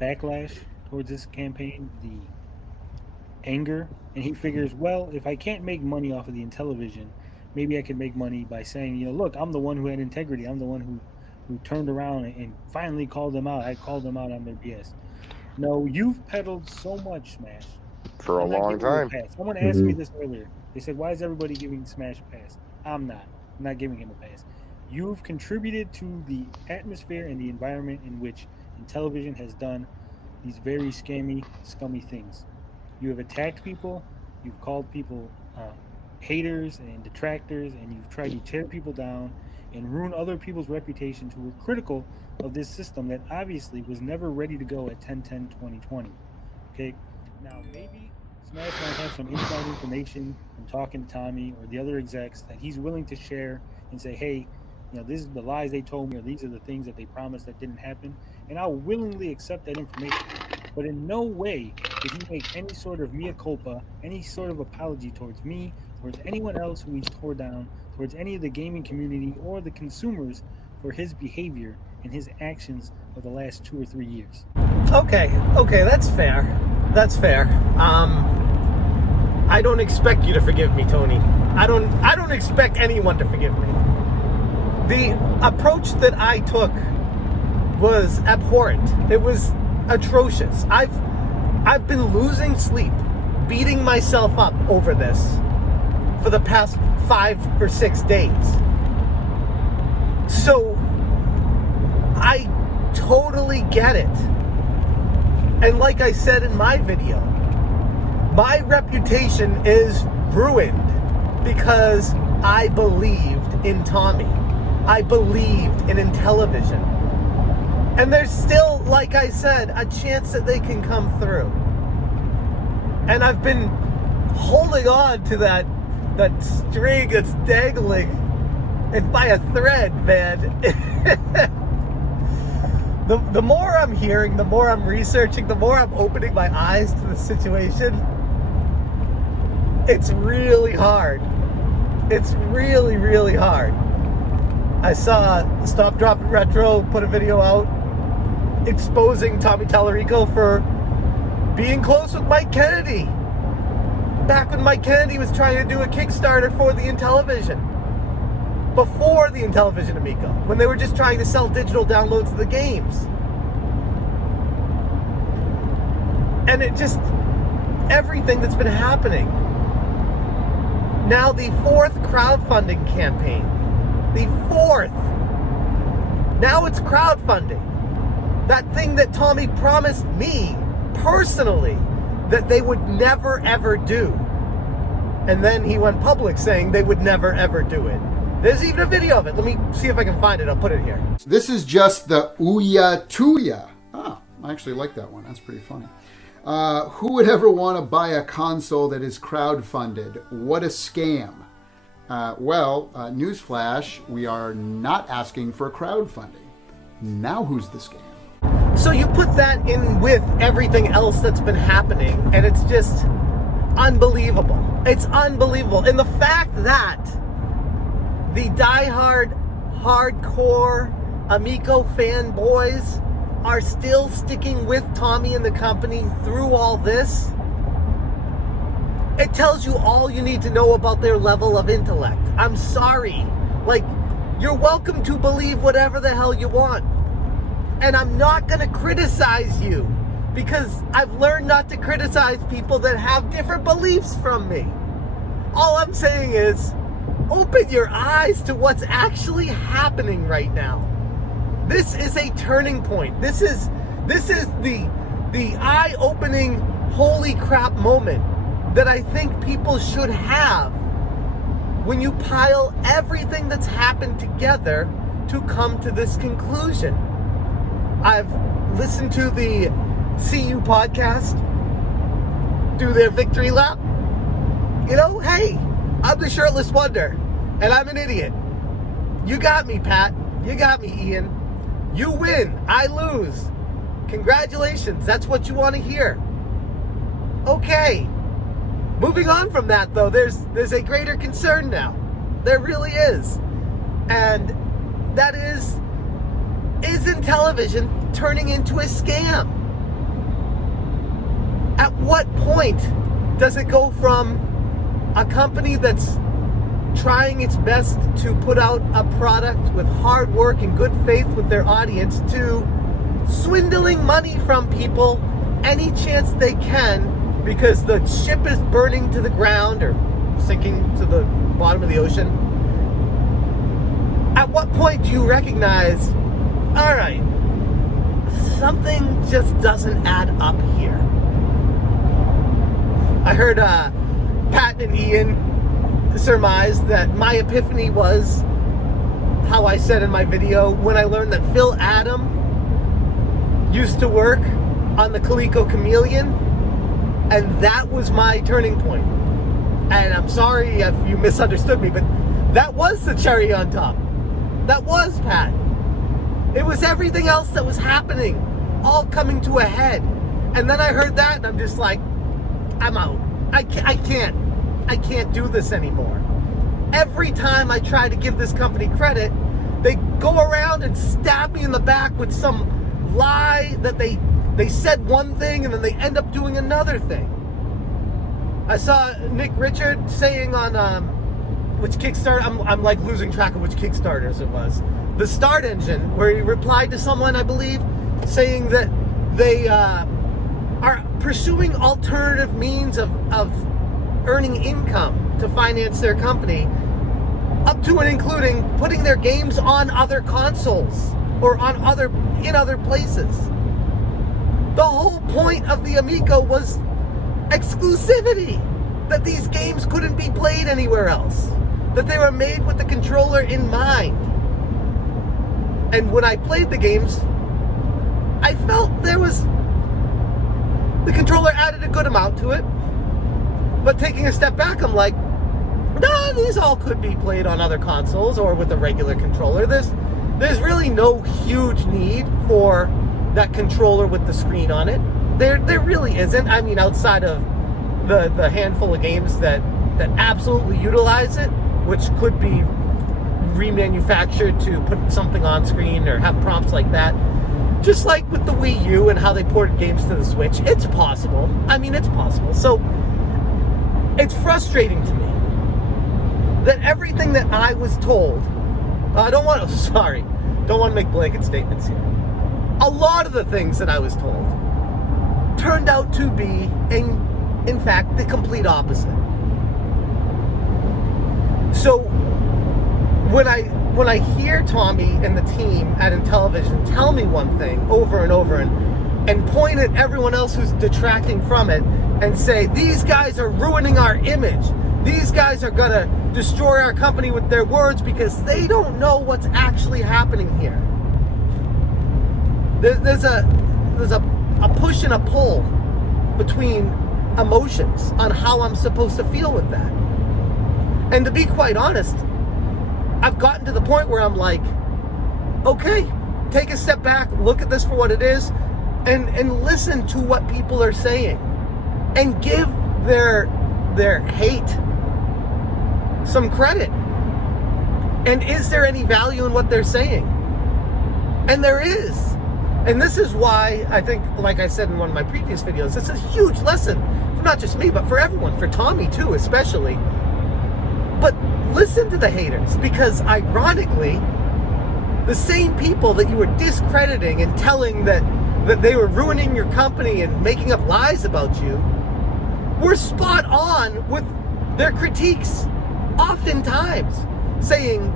backlash towards this campaign, the anger, and he figures, well, if I can't make money off of the Intellivision, maybe I can make money by saying, look, I'm the one who had integrity. I'm the one who turned around and finally called them out. I called them out on their BS. No, you've peddled so much, Smash. For a I'm not long giving you a time. pass. Someone asked me this earlier. They said, why is everybody giving Smash a pass? I'm not. I'm not giving him a pass. You've contributed to the atmosphere and the environment in which Intellivision has done these very scummy things. You have attacked people. You've called people haters and detractors, and you've tried to tear people down and ruin other people's reputations who were critical of this system that obviously was never ready to go at 10/10/2020. Okay, now maybe Smash might have some inside information from talking to Tommy or the other execs that he's willing to share and say, hey, this is the lies they told me, or these are the things that they promised that didn't happen, and I'll willingly accept that information. But in no way did he make any sort of mea culpa, any sort of apology towards me, towards anyone else who he's tore down, towards any of the gaming community or the consumers for his behavior and his actions of the last 2 or 3 years. Okay, that's fair. That's fair. I don't expect you to forgive me, Tony. I don't expect anyone to forgive me. The approach that I took was abhorrent. It was atrocious. I've been losing sleep, beating myself up over this for the past 5 or 6 days. So I totally get it. And like I said in my video, my reputation is ruined because I believed in Tommy. I believed in Intellivision. And there's still, like I said, a chance that they can come through. And I've been holding on to that string that's dangling. It's by a thread, man. The more I'm hearing, the more I'm researching, the more I'm opening my eyes to the situation, it's really hard. It's really, really hard. I saw Stop Drop Retro put a video out exposing Tommy Tallarico for being close with Mike Kennedy. Back when Mike Kennedy was trying to do a Kickstarter for the Intellivision. Before the Intellivision Amico. When they were just trying to sell digital downloads of the games. And it just, everything that's been happening. Now the 4th crowdfunding campaign. The 4th. Now it's crowdfunding. That thing that Tommy promised me, personally, that they would never ever do. And then he went public saying they would never ever do it. There's even a video of it. Let me see if I can find it. I'll put it here. This is just the Ouya Tuya. Ah, I actually like that one. That's pretty funny. Who would ever want to buy a console that is crowdfunded? What a scam. Newsflash, we are not asking for crowdfunding. Now who's the scam? So you put that in with everything else that's been happening, and it's just unbelievable. It's unbelievable. And the fact that the diehard, hardcore Amico fanboys are still sticking with Tommy and the company through all this, it tells you all you need to know about their level of intellect. I'm sorry. You're welcome to believe whatever the hell you want. And I'm not going to criticize you because I've learned not to criticize people that have different beliefs from me. All I'm saying is, open your eyes to what's actually happening right now. This is a turning point. This is the eye-opening holy crap moment that I think people should have when you pile everything that's happened together to come to this conclusion. I've listened to the CU podcast do their victory lap. Hey, I'm the shirtless wonder, and I'm an idiot. You got me, Pat. You got me, Ian. You win. I lose. Congratulations. That's what you want to hear. Okay. Moving on from that, though, there's a greater concern now. There really is. And that is Intellivision turning into a scam? At what point does it go from a company that's trying its best to put out a product with hard work and good faith with their audience to swindling money from people any chance they can because the ship is burning to the ground or sinking to the bottom of the ocean? At what point do you recognize, all right, something just doesn't add up here? I heard Pat and Ian surmise that my epiphany was how I said in my video when I learned that Phil Adam used to work on the Coleco Chameleon, and that was my turning point. And I'm sorry if you misunderstood me, but that was the cherry on top. That was Pat. It was everything else that was happening all coming to a head. And then I heard that and I'm just like, I'm out. I can't do this anymore. Every time I try to give this company credit, they go around and stab me in the back with some lie that they said one thing and then they end up doing another thing. I saw Nick Richard saying on which Kickstarter, I'm like losing track of which Kickstarters it was, the StartEngine, where he replied to someone, I believe, saying that they are pursuing alternative means of earning income to finance their company, up to and including putting their games on other consoles or in other places. The whole point of the Amico was exclusivity, that these games couldn't be played anywhere else, that they were made with the controller in mind. And when I played the games, I felt the controller added a good amount to it. But taking a step back, I'm like, no, these all could be played on other consoles or with a regular controller. There's really no huge need for that controller with the screen on it. There really isn't. I mean, outside of the handful of games that absolutely utilize it, which could be remanufactured to put something on screen or have prompts like that. Just like with the Wii U and how they ported games to the Switch, it's possible. I mean, it's possible. So it's frustrating to me that everything that I was told, don't want to make blanket statements here. A lot of the things that I was told turned out to be, in fact, the complete opposite. So when I hear Tommy and the team at Intellivision tell me one thing over and over and point at everyone else who's detracting from it and say, these guys are ruining our image, these guys are gonna destroy our company with their words because they don't know what's actually happening here. There's a push and a pull between emotions on how I'm supposed to feel with that. And to be quite honest, I've gotten to the point where I'm like, okay, take a step back, look at this for what it is, and listen to what people are saying. And give their hate some credit. And is there any value in what they're saying? And there is. And this is why I think, like I said in one of my previous videos, it's a huge lesson for not just me, but for everyone, for Tommy too, especially. But listen to the haters, because ironically, the same people that you were discrediting and telling that they were ruining your company and making up lies about you were spot on with their critiques, oftentimes saying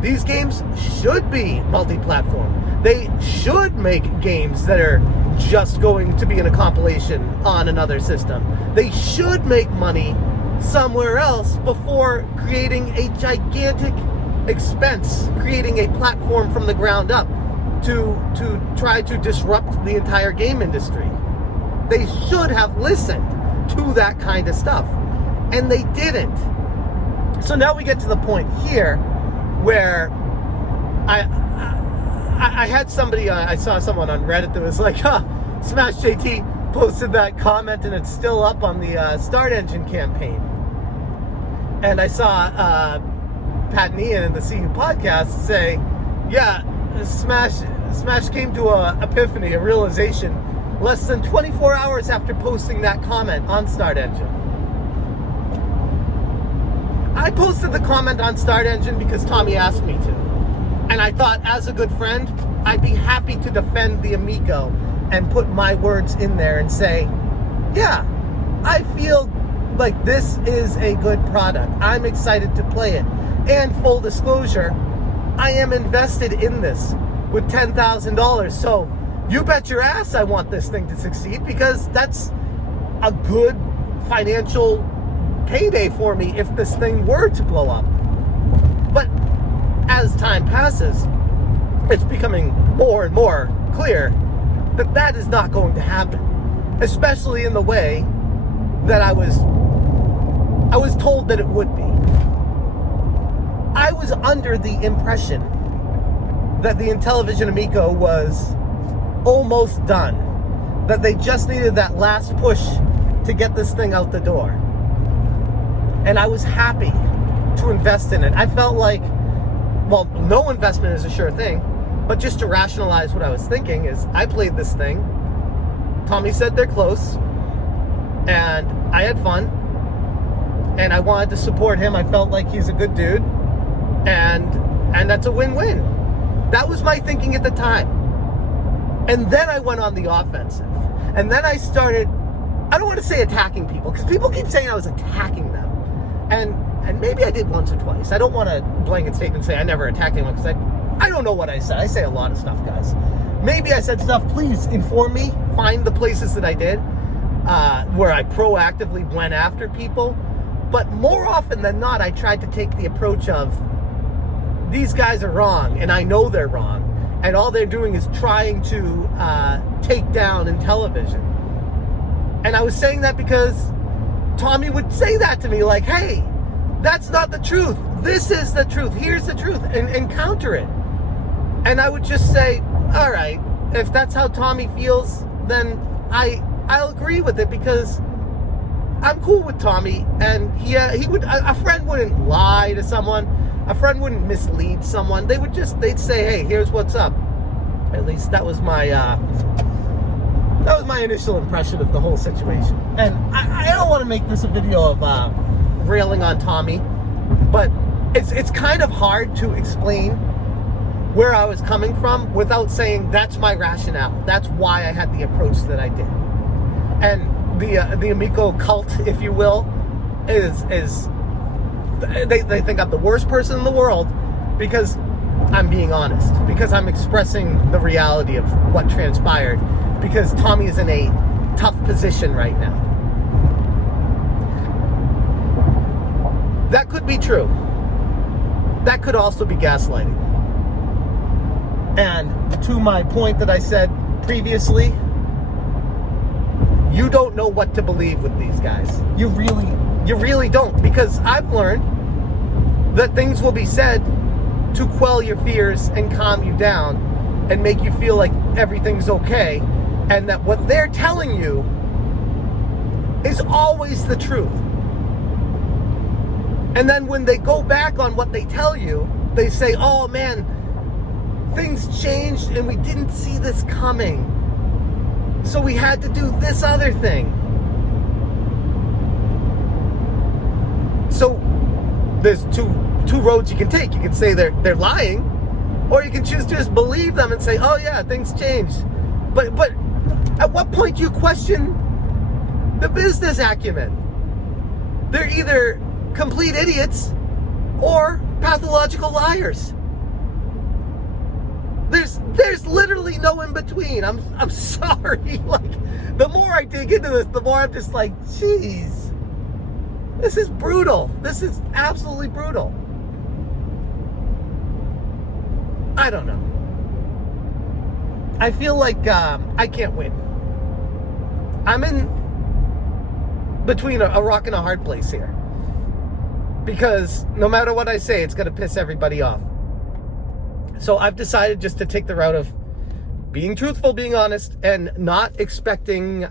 these games should be multi-platform. They should make games that are just going to be in a compilation on another system. They should make money somewhere else before creating a gigantic expense, creating a platform from the ground up to try to disrupt the entire game industry. They should have listened to that kind of stuff, and they didn't. So now we get to the point here where I had somebody, I saw someone on Reddit that was like, Smash JT posted that comment and it's still up on the StartEngine campaign. And I saw Pat and Ian in the CU podcast say, yeah, Smash came to a epiphany, a realization less than 24 hours after posting that comment on StartEngine. I posted the comment on StartEngine because Tommy asked me to. And I thought, as a good friend, I'd be happy to defend the Amico and put my words in there and say, yeah, I feel like this is a good product. I'm excited to play it. And full disclosure, I am invested in this with $10,000. So you bet your ass I want this thing to succeed, because that's a good financial payday for me if this thing were to blow up. But as time passes, it's becoming more and more clear that that is not going to happen, especially in the way that I was told that it would be. I was under the impression that the Intellivision Amico was almost done, that they just needed that last push to get this thing out the door. And I was happy to invest in it. I felt like, well, no investment is a sure thing, but just to rationalize what I was thinking is, I played this thing, Tommy said they're close, and I had fun, and I wanted to support him. I felt like he's a good dude, and that's a win-win. That was my thinking at the time. And then I went on the offensive, and then I started, I don't want to say attacking people, because people keep saying I was attacking them, and maybe I did once or twice. I don't want to blanket statement and say I never attacked anyone, because I don't know what I said. I say a lot of stuff, guys. Maybe I said stuff. Please inform me. Find the places that I did where I proactively went after people. But more often than not, I tried to take the approach of, these guys are wrong, and I know they're wrong, and all they're doing is trying to take down Intellivision. And I was saying that because Tommy would say that to me, like, hey, that's not the truth. This is the truth. Here's the truth, and counter it. And I would just say, all right, if that's how Tommy feels, then I'll agree with it, because I'm cool with Tommy, and he would, a friend wouldn't lie to someone, a friend wouldn't mislead someone. They'd say, hey, here's what's up. At least that was my initial impression of the whole situation. And I don't want to make this a video of railing on Tommy, but it's kind of hard to explain where I was coming from without saying that's my rationale. That's why I had the approach that I did. And the Amico cult, if you will, is they think I'm the worst person in the world because I'm being honest, because I'm expressing the reality of what transpired, because Tommy is in a tough position right now. That could be true. That could also be gaslighting. And to my point that I said previously, you don't know what to believe with these guys. You really don't, because I've learned that things will be said to quell your fears and calm you down and make you feel like everything's okay, and that what they're telling you is always the truth. And then when they go back on what they tell you, they say, oh man, things changed and we didn't see this coming, so we had to do this other thing. So there's two roads you can take. You can say they're lying, or you can choose to just believe them and say, oh yeah, things changed. But at what point do you question the business acumen? They're either complete idiots or pathological liars. There's literally no in between. I'm sorry. Like, the more I dig into this, the more I'm just like, geez, this is brutal. This is absolutely brutal. I don't know. I feel like I can't win. I'm in between a rock and a hard place here, because no matter what I say, it's going to piss everybody off. So I've decided just to take the route of being truthful, being honest, and not expecting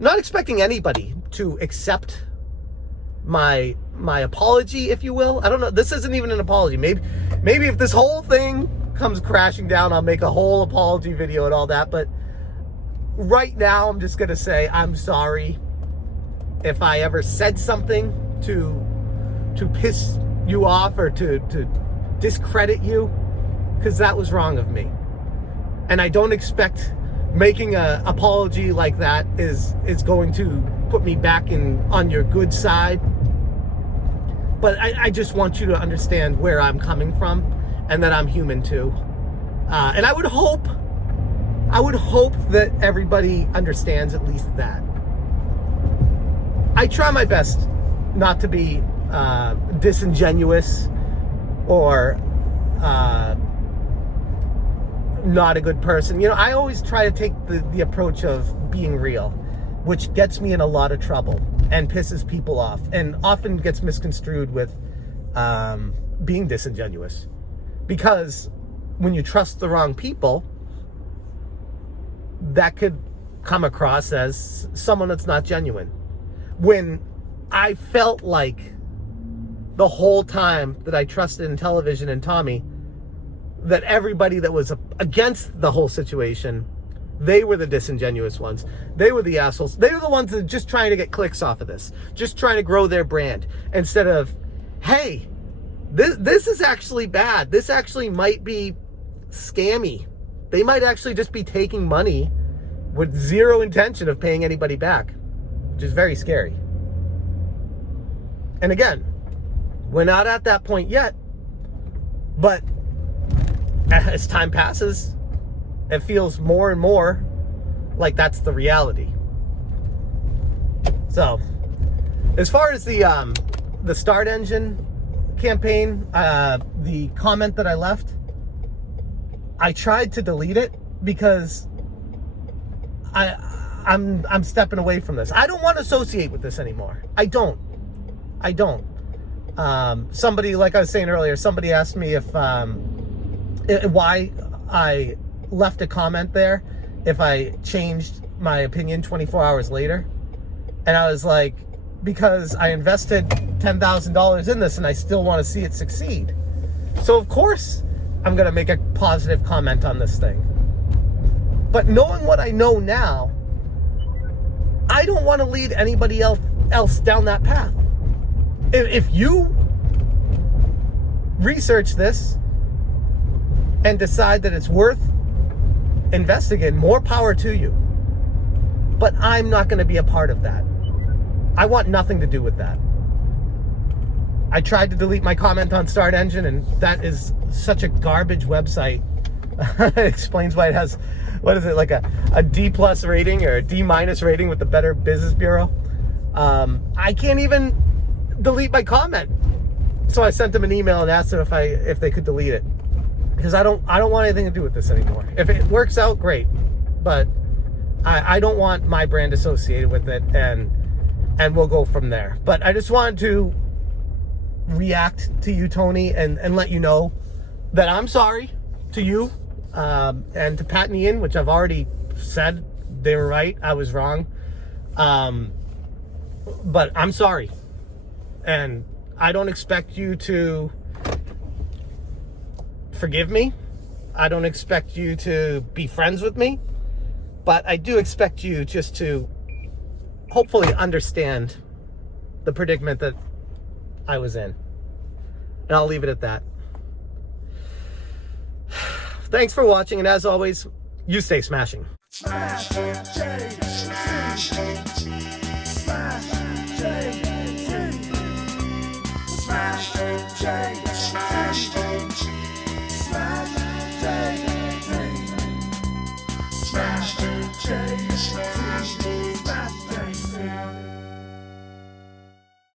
anybody to accept my apology, if you will. I don't know. This isn't even an apology. Maybe if this whole thing comes crashing down, I'll make a whole apology video and all that. But right now, I'm just going to say I'm sorry if I ever said something to piss you off or to discredit you, because that was wrong of me. And I don't expect making an apology like that is going to put me back on your good side. But I just want you to understand where I'm coming from and that I'm human too. And I would hope that everybody understands at least that. I try my best not to be disingenuous or not a good person. You know, I always try to take the approach of being real, which gets me in a lot of trouble and pisses people off and often gets misconstrued with being disingenuous. Because when you trust the wrong people, that could come across as someone that's not genuine. When I felt like the whole time that I trusted Intellivision and Tommy, that everybody that was against the whole situation, they were the disingenuous ones. They were the assholes. They were the ones that are just trying to get clicks off of this, just trying to grow their brand, instead of, hey, this is actually bad. This actually might be scammy. They might actually just be taking money with zero intention of paying anybody back, which is very scary. And again, we're not at that point yet, but as time passes, it feels more and more like that's the reality. So, as far as the StartEngine campaign, the comment that I left, I tried to delete it because I'm stepping away from this. I don't want to associate with this anymore. I don't. Somebody, like I was saying earlier, somebody asked me if why I left a comment there if I changed my opinion 24 hours later. And I was like, because I invested $10,000 in this and I still want to see it succeed. So of course I'm going to make a positive comment on this thing. But knowing what I know now, I don't want to lead anybody else down that path. If you research this and decide that it's worth investigating, more power to you. But I'm not going to be a part of that. I want nothing to do with that. I tried to delete my comment on StartEngine, and that is such a garbage website. It explains why it has, what is it, like a D+ rating or a D- rating with the Better Business Bureau. I can't even delete my comment. So I sent them an email and asked them if they could delete it, because I don't want anything to do with this anymore. If it works out, great, but I don't want my brand associated with it, and we'll go from there. But I just wanted to react to you, Tony, and let you know that I'm sorry to you, and to Pat and Ian, which I've already said they were right, I was wrong. But I'm sorry, and I don't expect you to forgive me. I don't expect you to be friends with me, but I do expect you just to hopefully understand the predicament that I was in. And I'll leave it at that. Thanks for watching, and as always, you stay smashing. Smash, change, smash, change, smash, change, smash, change, smash, change,